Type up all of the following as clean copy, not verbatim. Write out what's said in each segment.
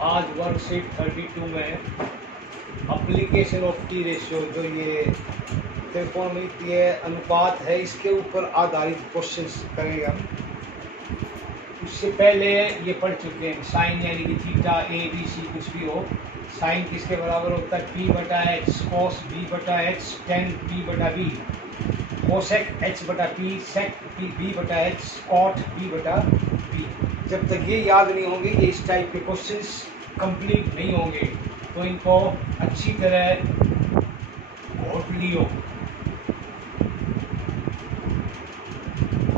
आज वर्कशीट 32 में application of T ratio, जो ये त्रिकोणमितीय अनुपात है, इसके ऊपर आधारित क्वेश्चंस करेंगे हम। उससे पहले ये पढ़ चुके हैं साइन यानी कि थीटा ए बी सी कुछ भी हो, साइन किसके बराबर होता है पी बटा एच, कोस बी बटा एच, टेन पी बटा बी, कोसेक एच बटा पी, सेक पी बी बटा एच, कॉट बी बटा बी। जब तक ये याद नहीं होंगे, ये इस टाइप के क्वेश्चंस कंप्लीट नहीं होंगे, तो इनको अच्छी तरह घोट लियो।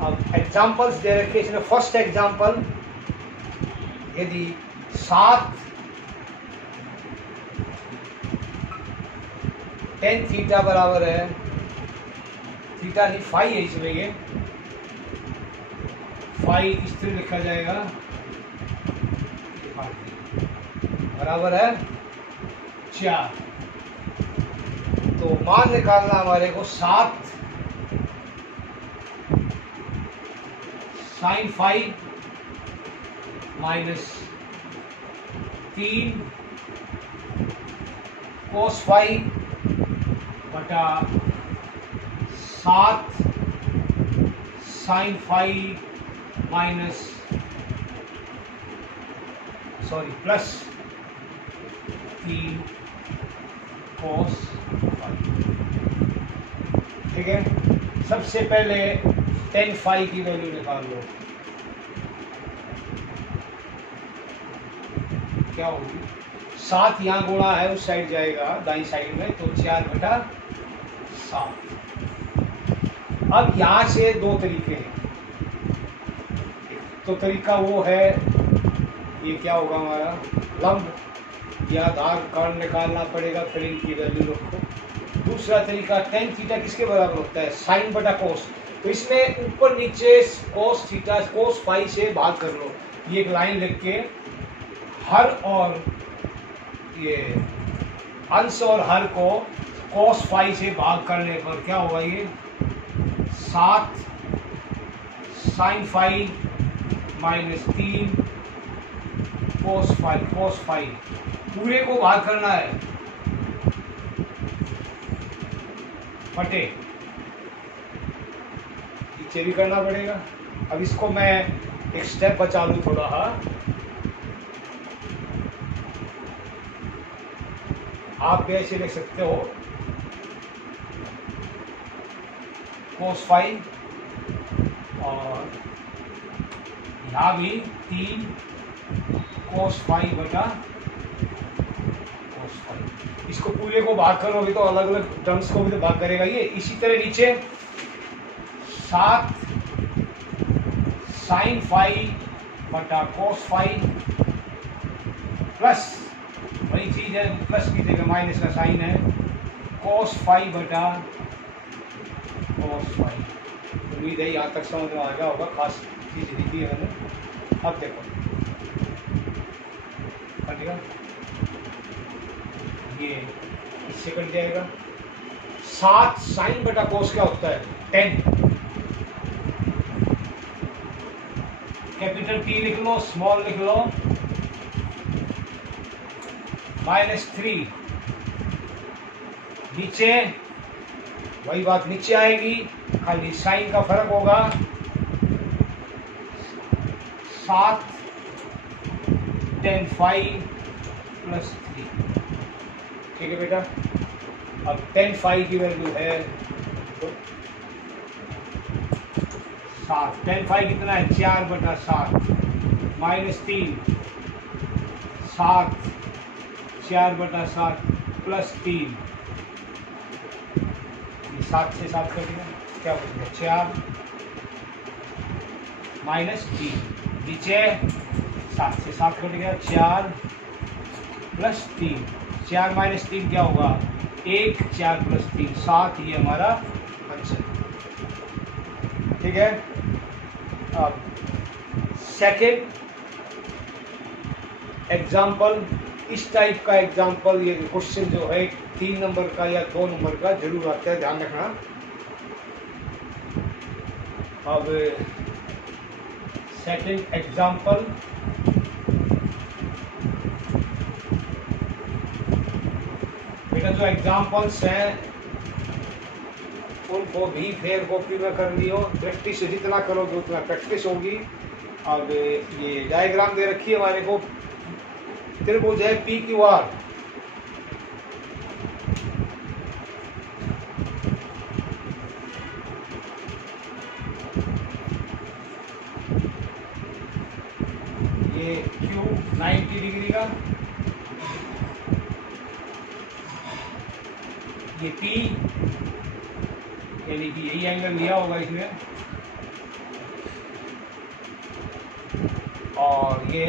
अब एग्जाम्पल्स दे रखे इसमें। फर्स्ट एग्जाम्पल, यदि 7 टेन थीटा बराबर है, थीटा नहीं फाई है इसमें, ये फाई इस तरह लिखा जाएगा, बराबर है 4। तो मान निकालना हमारे को 7 sine phi minus 3 cos phi बटा 7 sine phi minus plus 3 cos phi. ठीक है, सबसे पहले टेन फाई की वैल्यू निकाल लो। क्या होगी, 7 यहाँ गुणा है उस साइड जाएगा दाई साइड में, तो 4 बटा 7। अब यहाँ से दो तरीके हैं। तो तरीका वो है, ये क्या होगा हमारा लंब या आधार कार्ड निकालना पड़ेगा, फिर इनकी वैल्यू रखो। दूसरा तरीका, टेन थीटा किसके बराबर होता है साइन बटा कोस, तो इसमें ऊपर नीचे कोस थीटा कोस फाई से भाग कर लो। ये एक लाइन लिख के हर और ये अंश और हर को कोस फाई से भाग करने पर क्या होगा, ये 7 sine phi minus 3 cos phi पूरे को भाग करना है बटे, नीचे भी करना पड़ेगा। अब इसको मैं एक स्टेप बचा लूँ थोड़ा, आप भी ऐसे लिख सकते हो कोस फाई, और यहाँ भी 3 कोस फाई बटा कोस फाई। इसको पूरे को भाग करोगे तो अलग अलग टर्म्स को भी तो भाग करेगा ये। इसी तरह नीचे 7 साइन फाई बटा कोस फाई प्लस, वही चीज है, प्लस की जगह माइनस का साइन है, कोस फाई बटा कोस फाई। उम्मीद है यहाँ तक समझ में आ गया होगा, खास चीज लिखी है मैंने। अब देखो कटेगा, ये इससे कट जाएगा। 7 साइन बटा कोस क्या होता है 10, कैपिटल T लिख लो, स्मॉल लिख लो, माइनस 3, नीचे वही बात नीचे आएगी, खाली साइन का फर्क होगा। 7 टेन फाई प्लस 3। ठीक है बेटा, अब टेन फाई की वैल्यू है 7, टेन फाई कितना है 4 बटा 7 माइनस 3 7 4 बटा 7 प्लस 3, 7 से 7 कटेगा, क्या बचेगा 4 माइनस 3, नीचे 7 से 7 कट गया, 4 प्लस 3, 4 माइनस 3 क्या होगा 1, 4 प्लस 3 7, ये हमारा आंसर। ठीक है, अब सेकेंड एग्जाम्पल, इस टाइप का एग्जाम्पल, ये क्वेश्चन जो है 3 नंबर का या 2 नंबर का जरूर आता है, ध्यान रखना। अब सेकेंड एग्जाम्पल, बेटा जो एग्जाम्पल्स हैं उनको भी फेर कॉपी में कर लियो, प्रैक्टिस जितना करोगे उतना प्रैक्टिस होगी। अब ये डायग्राम दे रखी है हमारे को, त्रिभुज है पी क्यू आर, ये क्यू 90 डिग्री का, ये पी यानी कि यही एंगल लिया होगा इसमें, और ये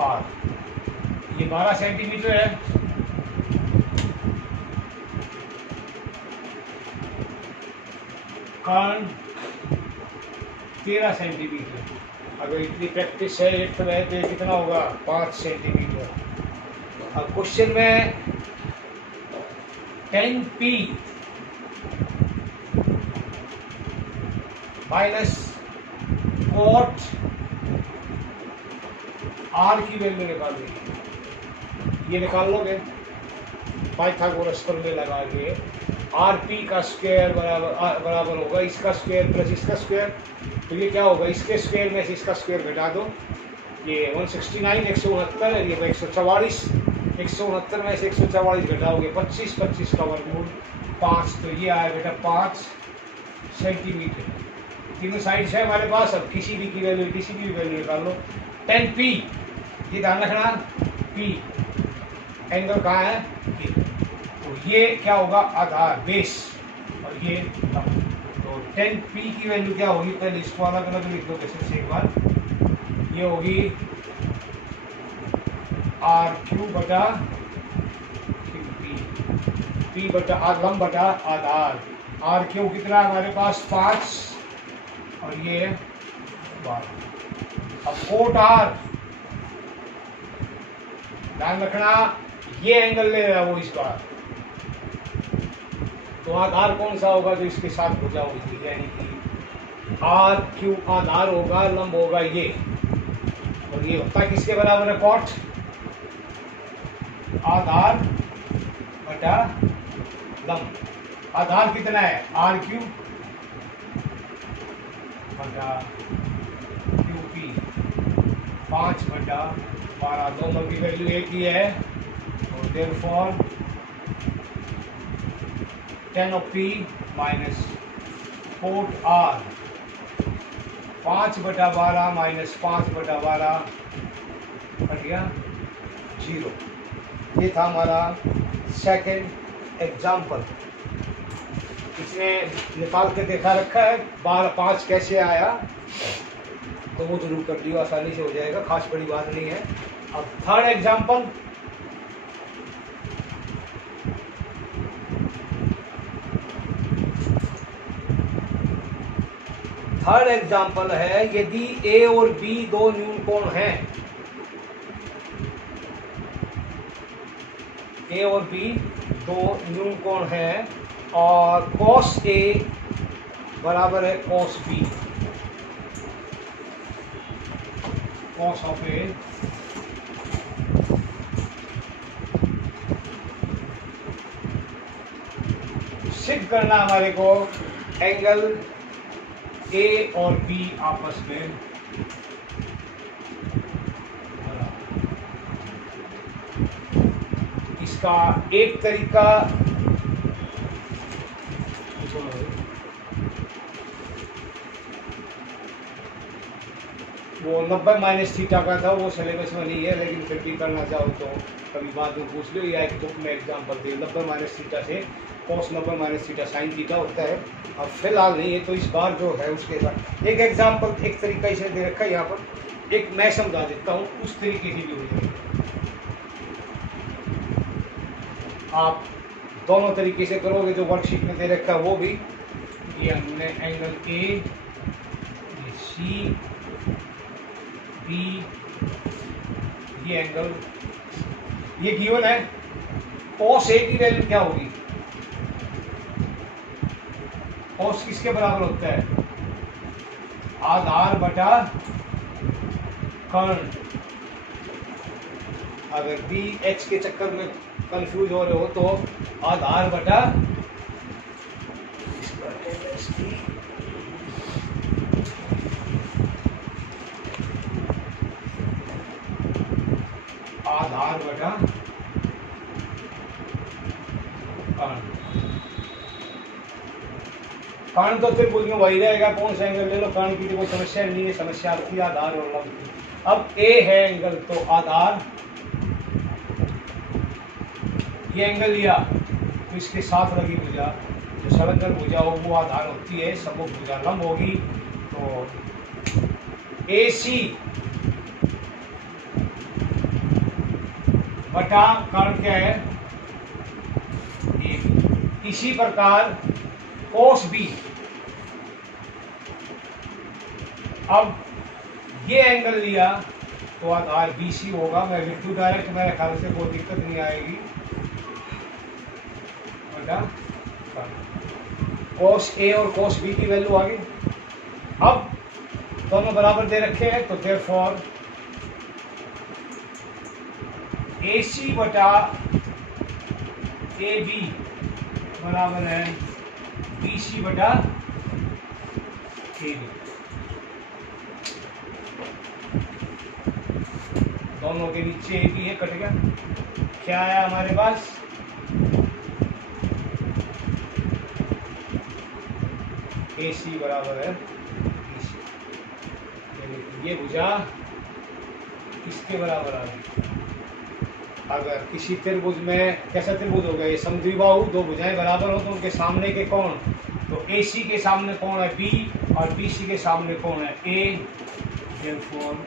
आर, ये 12 सेंटीमीटर है। कर्ण 13 सेंटीमीटर। अगर इतनी प्रैक्टिस है एक तो है तो कितना होगा 5 सेंटीमीटर। अब क्वेश्चन में 10p माइनस कॉट आर की वैल्यू निकाल देंगे, ये निकाल लोगे पाइथागोरस फॉर्मूले लगा के। आर पी का स्क्वायर बराबर होगा इसका स्क्वायर प्लस इसका स्क्वायर, तो ये क्या होगा इसके स्क्वायर में से इसका स्क्वायर घटा दो, ये 169 169 है, ये 144, 169 में से 144 घटाओगे 25, 25 का वर्गमूल 5, तो ये आया बेटा 5 सेंटीमीटर। तीनों साइड है हमारे पास, अब किसी भी की वैल्यू किसी भी वैल्यू निकाल लो। 10p, ये ध्यान रखना p एंगल कहाँ है ये, तो ये क्या होगा आधार बेस, और ये तो 10p की वैल्यू क्या होगी, पहले इसको अलग अलग लिख दो कैसे से एक बार, ये होगी r³ बटा p बटा लंब बटा आधार। r³ कितना है हमारे पास 5 और ये 12। अब कोट आर ध्यान रखना ये एंगल ले रहा है वो इस बार, तो आधार कौन सा होगा जो इसके साथ भुजा होगी, यानी कि r³ आधार होगा, लंब होगा ये, और ये होता है किसके बराबर है कॉट आधार बटा लंब। आधार कितना है r³ बटा QP 5 बटा 12, दोनों की वैल्यू एक ही है, और therefore 10p minus cot R 5 बटा 12 माइनस 5 बटा 12 कट गया 0। ये था हमारा सेकंड एग्जाम्पल। इसने निकाल के देखा रखा है 5 कैसे आया, तो वो जरूर कर लियो, आसानी से हो जाएगा, खास बड़ी बात नहीं है। अब थर्ड एग्जाम्पल, थर्ड एग्जाम्पल है यदि ए और बी दो न्यून कोण हैं, ए और बी दो न्यून कोण हैं और cos A बराबर है cos B, cos of A सिद्ध करना हमारे को एंगल A और B आपस में इसका एक तरीका वो 90 माइनस थीटा का था, वो सिलेबस में नहीं है, लेकिन फिर भी करना चाहो तो कभी बाद में पूछ लो, या एक बुक में एग्जाम्पल दे 90 माइनस थीटा से cos 90 minus theta sine theta होता है। अब फिलहाल नहीं है, तो इस बार जो है उसके साथ एक एग्जाम्पल एक तरीका इसे दे रखा है यहाँ पर, एक मैं समझा देता हूँ, उस तरीके से भी हो जाएगा। आप दोनों तरीके से करोगे, जो वर्कशीट में दे रखा है वो भी, ये हमने एंगल ए, ये सी, बी, ये एंगल ये गिवन है। cos A की वैल्यू क्या होगी, cos किसके बराबर होता है आधार बटा कर्ण। अगर बी एच के चक्कर में कंफ्यूज हो रहे हो तो आधार बटा आधार बटा कर्ण तो त्रिभुज में वही रहेगा, कौन सा एंगल ले लो, कर्ण की तो कोई समस्या नहीं है, समस्या आपकी आधार और लंब की। अब ए है एंगल, तो आधार ये एंगल लिया तो इसके साथ लगी भुजा जो सरल भुजा हो वो आधार होती है, सम्मुख भुजा लंब होगी। तो ए सी बटा कर्ण क्या है ए बी। इसी प्रकार कोस बी, अब ये एंगल लिया तो आधार बी सी होगा। मैं लिख दूं डायरेक्ट, मेरे ख्याल से कोई दिक्कत नहीं आएगी। कोस ए और कोस बी की वैल्यू आ गई। अब दोनों बराबर दे रखे हैं तो देयरफॉर ए सी बटा ए बी बराबर है बी सी बटा ए बी। दोनों के नीचे ए बी है, कट गया। क्या आया हमारे पास, ए सी बराबर है बी सी। ये भुजा किसके बराबर आ गई। अगर किसी त्रिभुज में, कैसा त्रिभुज हो गया ये, समद्विबाहु दो भुजाएं बराबर हो तो उनके सामने के कोण, तो ए सी के सामने कोण है बी और बी सी के सामने कोण है ए। देयरफॉर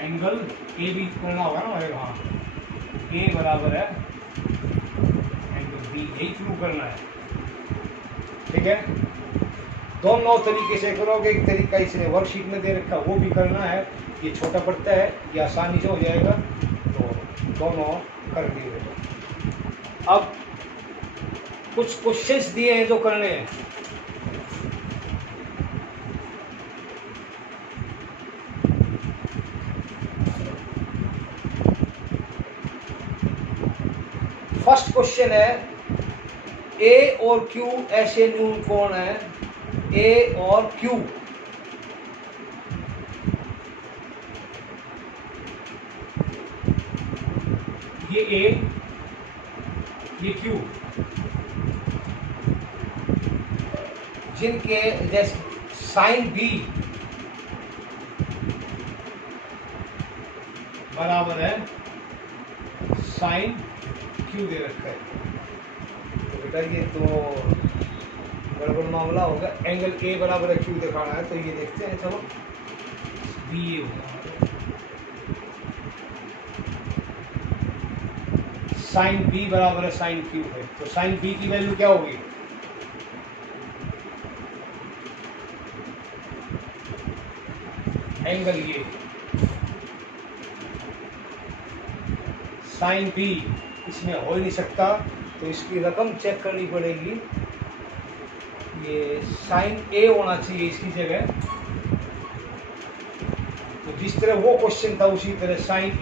एंगल ए बी करना होगा ना हमारे, हाँ ए बराबर है एंगल बी, यही प्रूव करना है। ठीक है, दोनों तरीके से करोगे। एक तरीका इसने वर्कशीट में दे रखा वो भी करना है, ये छोटा पड़ता है, ये आसानी से हो जाएगा, तो दोनों कर दिए। अब कुछ क्वेश्चंस दिए हैं जो करने हैं। फर्स्ट क्वेश्चन है ए और क्यू ऐसे न्यून कोण है, ए और क्यू, ये ए ये क्यू, जिनके जैसे साइन बी बराबर है साइन क्यू दे रखा है। तो बेटा ये तो गड़बड़ मामला होगा। एंगल ए बराबर है क्यू दिखाना है, तो ये देखते हैं, चलो बी ए होगा, साइन बी बराबर है साइन क्यू है, तो साइन बी की वैल्यू क्या होगी, एंगल ये साइन बी इसमें हो ही नहीं सकता, तो इसकी रकम चेक करनी पड़ेगी। ये साइन ए होना चाहिए इसकी जगह, तो जिस तरह वो क्वेश्चन था उसी तरह साइन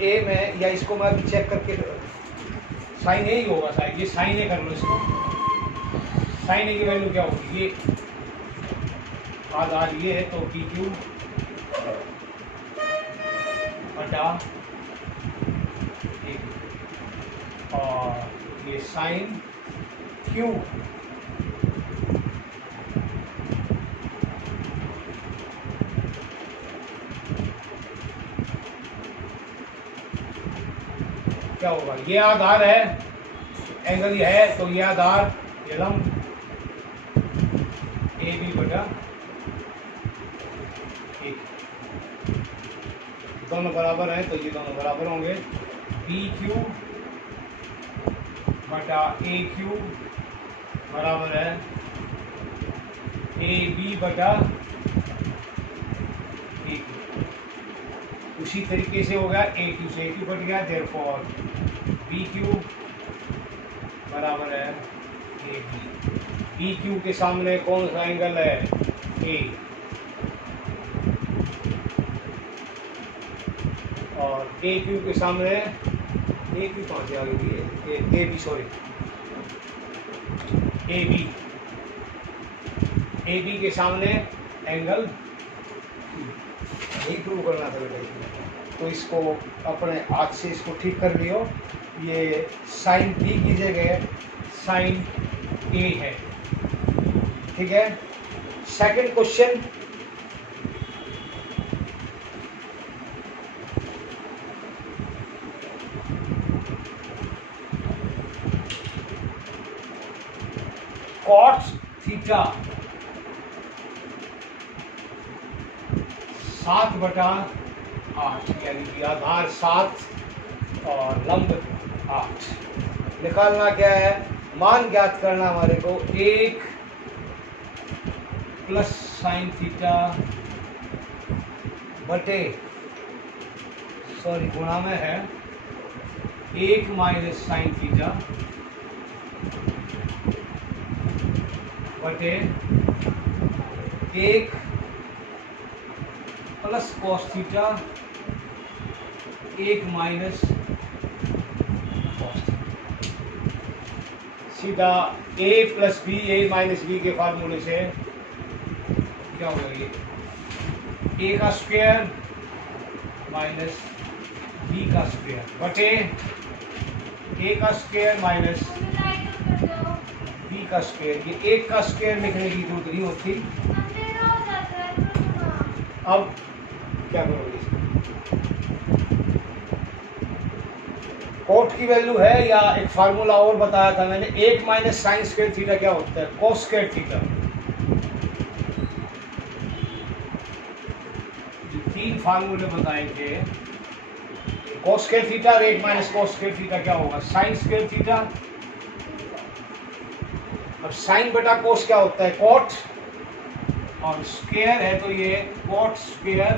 ए में, या इसको मैं अभी चेक करके, साइन ए ही होगा शायद, ये साइन ए कर लो इसको। साइन ए की वैल्यू क्या होगी, ये आधार ये है, तो पी क्यू बटा और ये साइन क्यू क्या होगा, ये आधार है, एंगल ये है, तो ये आधार ये लंब ए बी बटा एक, दोनों बराबर हैं तो ये दोनों बराबर होंगे। बी क्यू बटा ए क्यू बराबर है ए बी बटा ए क्यू। उसी तरीके से हो गया, ए क्यू से ए क्यू कट गया, देयरफॉर बी क्यू बराबर है ए बी। बी क्यू के सामने कौन सा एंगल है, ए, और ए क्यू के सामने ए क्यू कहाँ से आ गई है, A B sorry A B के सामने एंगल यही प्रूव करना था बेटा। तो इसको अपने हाथ से इसको ठीक कर लियो। ये साइन बी की जगह साइन ए है, ठीक है। सेकंड क्वेश्चन, कॉट थीटा 7/8 यानी कि आधार 7 और लंब 8 निकालना क्या है, मान ज्ञात करना हमारे को 1 प्लस साइन थीटा बटे सॉरी गुणा में है 1 माइनस साइन थीटा बटे 1 plus cos theta 1 minus cos. सीधा a plus B A minus B के फार्मूले से क्या होगा, ये a का स्क्वायर माइनस b का स्क्वायर बटे a का स्क्वायर माइनस b का स्क्वायर। ये 1 का स्क्वायर लिखने की जरूरत नहीं होती। अब क्या करोगे, कोट की वैल्यू है या एक फार्मूला और बताया था मैंने, 1 माइनस साइन स्क्वायर थीटा क्या होता है, कोस स्क्वायर थीटा। तीन फार्मूले बताए थे, कोस स्क्वायर थीटा और 1 माइनस कोस स्क्वायर थीटा क्या होगा, साइन स्क्वायर थीटा। अब साइन बटा कोस क्या होता है, कोट, और स्क्वायर है तो ये कोट स्क्वायर।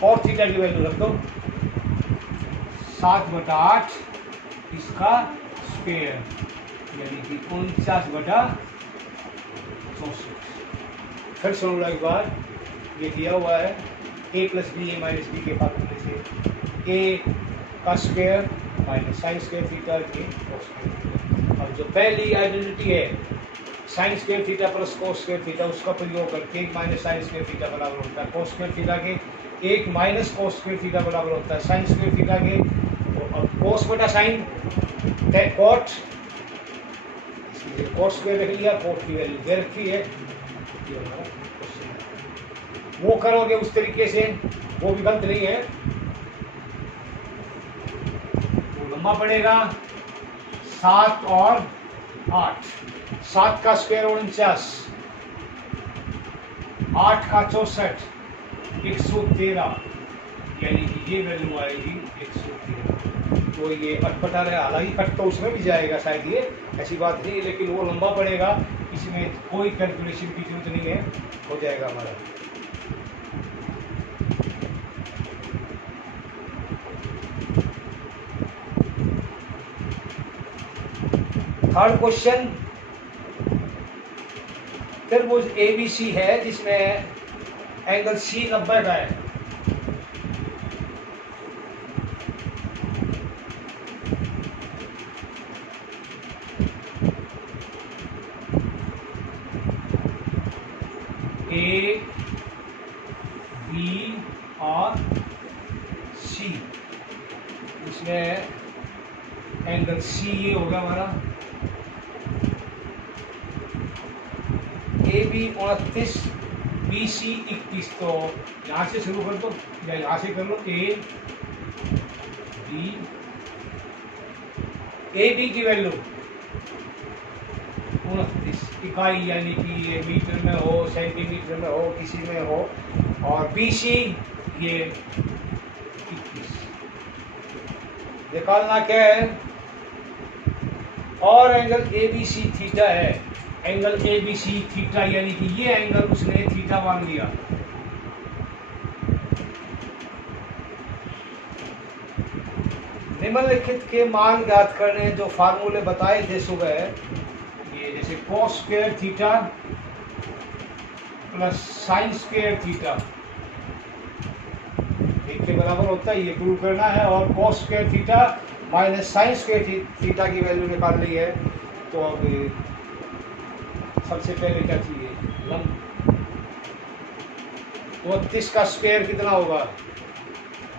कोट थीटा की वैल्यू रख दो 7/8 इसका स्क्वायर यानी कि 49/64। फिर सुन लो एक बार, ये दिया हुआ है a plus B A minus B के फार्मूले से a का square minus sine square theta के कोस स्क्वायर। और जो पहली आइडेंटिटी है sine square theta plus cos square theta, उसका प्रयोग करके 1 माइनस साइन स्क्वायर थीटा बराबर होता है कोस स्क्वायर थीटा के, 1 माइनस कोस स्क्वायर थीटा बराबर होता है साइन स्क्वायर थीटा के। और कोस बटा साइन कोट, कोट स्क्वायर रख लिया, कोट की वैल्यू दे रखी है। वो करोगे उस तरीके से, वो भी गलत नहीं है। वो लंबा पड़ेगा 7 और 8, 7 का स्क्वायर 49, 8 का 64, 113 यानी कि ये वैल्यू आएगी 113। तो ये अटपटा रहा, हालांकि कट तो उसमें भी जाएगा शायद, ये ऐसी बात नहीं, लेकिन वो लंबा पड़ेगा, इसमें कोई कैलकुलेशन की जरूरत नहीं है, हो जाएगा हमारा। थर्ड क्वेश्चन, त्रिभुज ABC है जिसमें एंगल C 90 का है। A, B और C, इसमें एंगल C ये होगा हमारा AB 29, BC 21। तो यहाँ से शुरू कर दो या यहाँ से कर लो, AB की वैल्यू 29 इकाई यानी कि ये मीटर में हो, सेंटीमीटर में हो, किसी में हो, और BC ये 21। निकालना क्या है, और एंगल ABC थीटा है, एंगल ABC थीटा यानी कि ये एंगल उसने थीटा मान लिया। निम्नलिखित के मान ज्ञात करने जो फार्मूले बताए थे सुबह, ये जैसे कोस square theta plus sign square theta के बराबर होता है, ये प्रूव करना है। और cos square theta minus sine square theta की वैल्यू निकालनी है। तो अब सबसे पहले क्या चाहिए, लंब। 32 का स्क्वायर कितना होगा,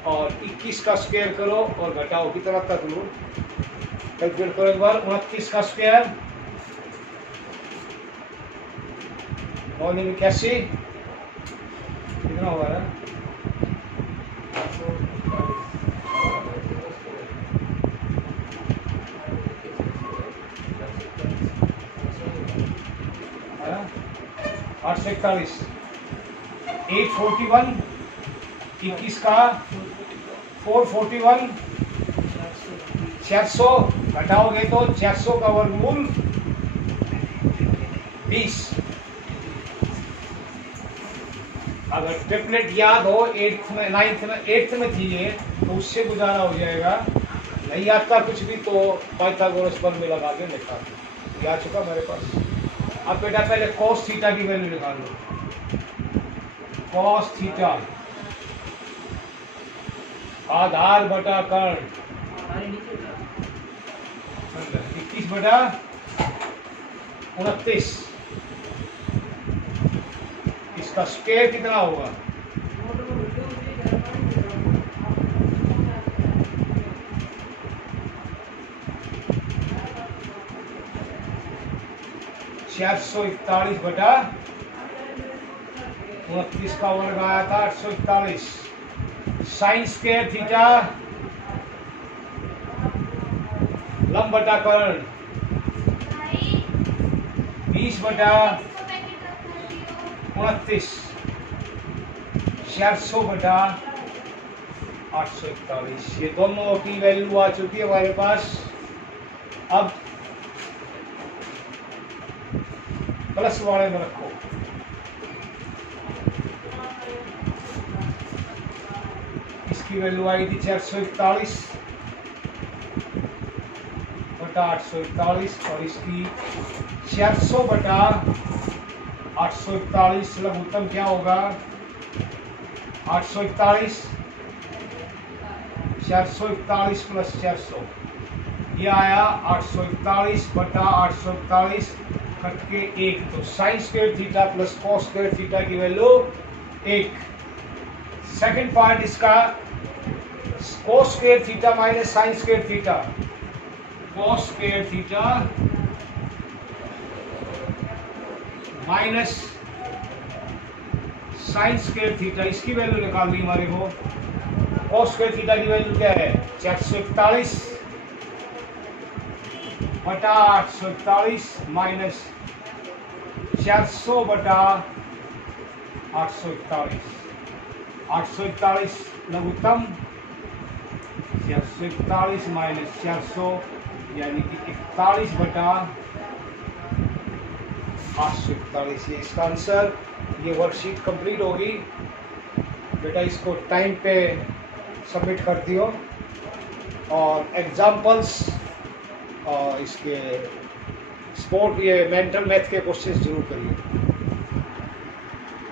और 21 का स्क्वायर करो और घटाओ कितना तक लो, कैलकुलेट करो एक बार। 29 का स्क्वायर 981 कितना होगा ना, है ना, 841, 841, 21 का 441, 400 घटाओगे तो 400 का वर्गमूल 20। अगर ट्रिपलेट याद हो 8th में 9th में 8th में थी ये, तो उससे गुजारा हो जाएगा। नहीं याद था कुछ भी तो पाइथागोरस बल में लगा के निकाल, ये आ चुका मेरे पास। अब बेटा पहले कॉस थीटा की वैल्यू निकाल लो। कॉस थीटा आधार बटा कर्ण 21 बटा 29, इसका स्क्वायर कितना होगा, $441 बटा 29 का वर्ग आया था 841। साइन स्क्वायर थीटा लंब बटा कर्ण 20 बटा 29, 400 बटा 841। ये दोनों की वैल्यू आ चुकी है हमारे पास। अब प्लस वाले में रखो, इसकी वैल्यू आई थी 441 बटा 841 और इसकी 400 बटा 841। लघुत्तम क्या होगा, 841, 441 प्लस 400, ये आया 841 बटा 841 कट के 1। तो sign square theta plus cos square theta की वैल्यू 1। सेकंड पार्ट इसका cos square theta minus sine square theta, cos square theta minus sine square theta, इसकी वैल्यू निकालनी हमारे को। कॉस स्क्वायर थीटा की वैल्यू क्या है, 441 बटा 841 माइनस 400 बटा 841। 841 लघुत्तम, 441 माइनस 400 यानी कि 41 बटा 841। ये इसका आंसर। ये वर्कशीट कंप्लीट होगी बेटा, इसको टाइम पे सबमिट कर दियो और एग्जाम्पल्स और इसके स्पोर्ट ये मेंटल मैथ के क्वेश्चंस जरूर करिए।